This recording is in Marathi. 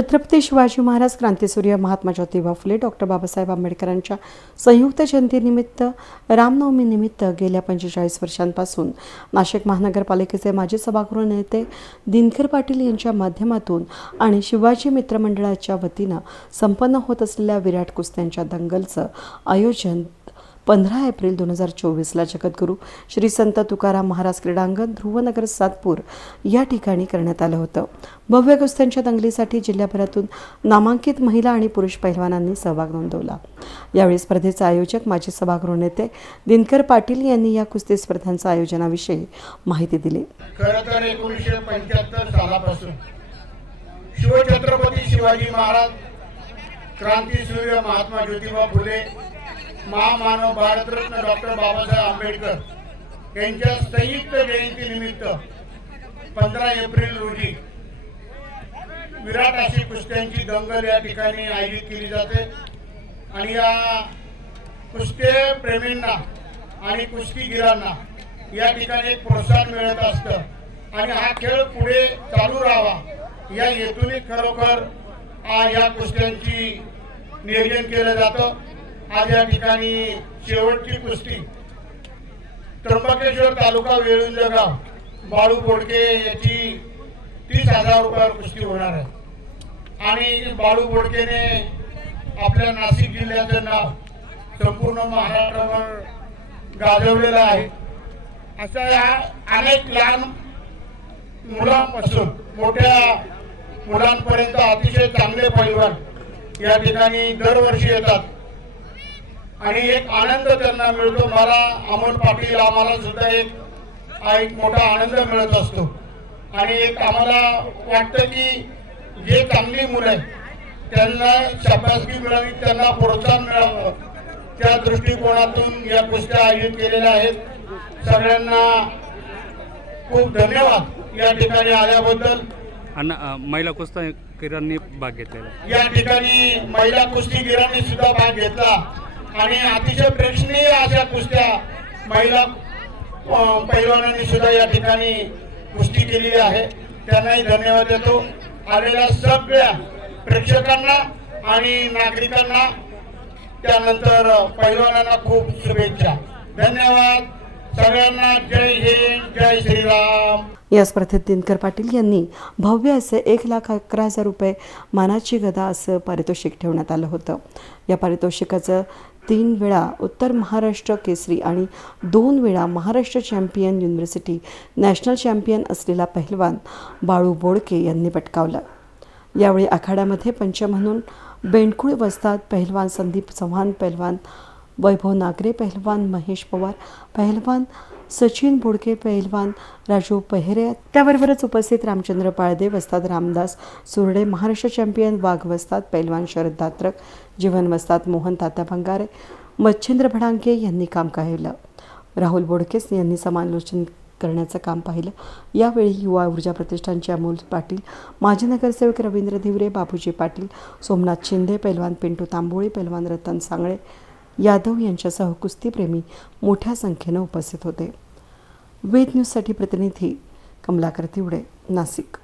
छत्रपती शिवाजी महाराज क्रांतीसूर्य महात्मा ज्योतिबा फुले डॉक्टर बाबासाहेब आंबेडकरांच्या संयुक्त जयंतीनिमित्त रामनवमीनिमित्त गेल्या पंचेचाळीस वर्षांपासून नाशिक महानगरपालिकेचे माजी सभागृह नेते दिनकर पाटील यांच्या माध्यमातून आणि शिवाजी मित्रमंडळाच्या वतीनं संपन्न होत असलेल्या विराट कुस्त्यांच्या दंगलचं आयोजन पंधरा एप्रिल दोन हजार चोवीसला जगद्गुरू श्री संत तुकाराम महाराज क्रीडांगण ध्रुवनगर सातपूर या ठिकाणी करण्यात आलं होतं. भव्य कुस्त्यांच्या दंगलीसाठी जिल्ह्याभरातून नामांकित महिला आणि पुरुष पैलवानांनी सहभाग नोंदवला. यावेळी स्पर्धेचे आयोजक माजी सभागृह नेते दिनकर पाटील यांनी या कुस्ती स्पर्धांच्या आयोजनाविषयी माहिती दिली. खरं तर एकोणीसशे पंच्याहत्तर सालापासून शिवछत्रपती शिवाजी महाराज क्रांतीसूर्य महात्मा ज्योतिबा फुले महामानव भारतरत्न डॉक्टर बाबासाहेब आंबेडकर यांच्या संयुक्त जयंतीनिमित्त पंधरा एप्रिल रोजी विराट अशी कुस्त्यांची दंगल या ठिकाणी आयोजित केली जाते. आणि या कुस्ते प्रेमींना आणि कुस्तीगिरांना या ठिकाणी प्रोत्साहन मिळत असतं. आणि हा खेळ पुढे चालू राहावा या हेतूने खरोखर आ, या कुस्त्यांची नियोजन केलं जातं. आज या ठिकाणी शेवटची कुस्ती. त्र्यंबकेश्वर तालुका वेळून जगाव बाळू बोडके याची तीस हजार रुपयावर कुस्ती होणार आहे. आणि बाळू बोडकेने आपल्या नाशिक जिल्ह्याचं नाव संपूर्ण महाराष्ट्रावर गाजवलेलं आहे. अशा या अनेक लहान मुलांपासून मोठ्या मुलांपर्यंत अतिशय चांगले पैलवान या ठिकाणी दरवर्षी येतात. आणि एक आनंद त्यांना मिळतो. मला अमोल पाटील आम्हाला सुद्धा एक हा एक मोठा आनंद मिळत असतो. आणि एक आम्हाला वाटतं की जे चांगली मुलं त्यांना शाबासकी मिळावी त्यांना प्रोत्साहन मिळावं. त्या दृष्टिकोनातून या कुस्त्या आयोजित केलेल्या आहेत. सगळ्यांना खूप धन्यवाद या ठिकाणी आल्याबद्दल. महिला कुस्तीगिरांनी भाग घेतलेला. या ठिकाणी महिला कुस्तीगिरांनी सुद्धा भाग घेतला. आणि अतिशय प्रेक्षणीय अशा कुस्त्या महिला अं, पैलवानांनी सुद्धा या ठिकाणी कुस्ती केलेली आहे. त्यांनाही धन्यवाद देतो. आलेल्या सगळ्या प्रेक्षकांना आणि नागरिकांना त्यानंतर पैलवानांना खूप शुभेच्छा. धन्यवाद. सगळ्यांना जय हिंद जय श्रीराम. या स्पर्धेत दिनकर पाटील यांनी भव्य असे एक लाख अकरा हजार रुपये मानाची गदा असं पारितोषिक ठेवण्यात आलं होतं. या पारितोषिकाचं तीन वेळा उत्तर महाराष्ट्र केसरी आणि दोन वेळा Maharashtra champion university national champion असलेला पहिलवान बाळू बोडके यांनी पटकावलं. यावेळी आखाड्यामध्ये पंच म्हणून बेंडकुळ वस्तात पहिलवान संदीप चव्हाण पहिलवान वैभव नागरे पहिलवान महेश पवार पहिलवान सचिन बोडके पहिलवान राजू पहिरे त्याबरोबरच उपस्थित रामचंद्र पाळदे वस्ताद रामदास सुरडे महाराष्ट्र चॅम्पियन वाघ वस्ताद पहिलवान शरद दात्रक जीवन वस्ताद मोहन तात्या भंगारे मच्छिंद्र भडांके यांनी काम पाहिलं. राहुल बोडकेस यांनी समालोचन करण्याचं काम पाहिलं. यावेळी युवा ऊर्जा प्रतिष्ठानचे अमोल पाटील माजी नगरसेवक रवींद्र धिवरे बाबूजी पाटील सोमनाथ शिंदे पैलवान पिंटू तांबोळी पैलवान रतन सांगळे यादव यांच्यासह कुस्तीप्रेमी मोठ्या संख्येनं उपस्थित होते. वेद न्यूजसाठी प्रतिनिधी कमलाकर तिवडे नाशिक.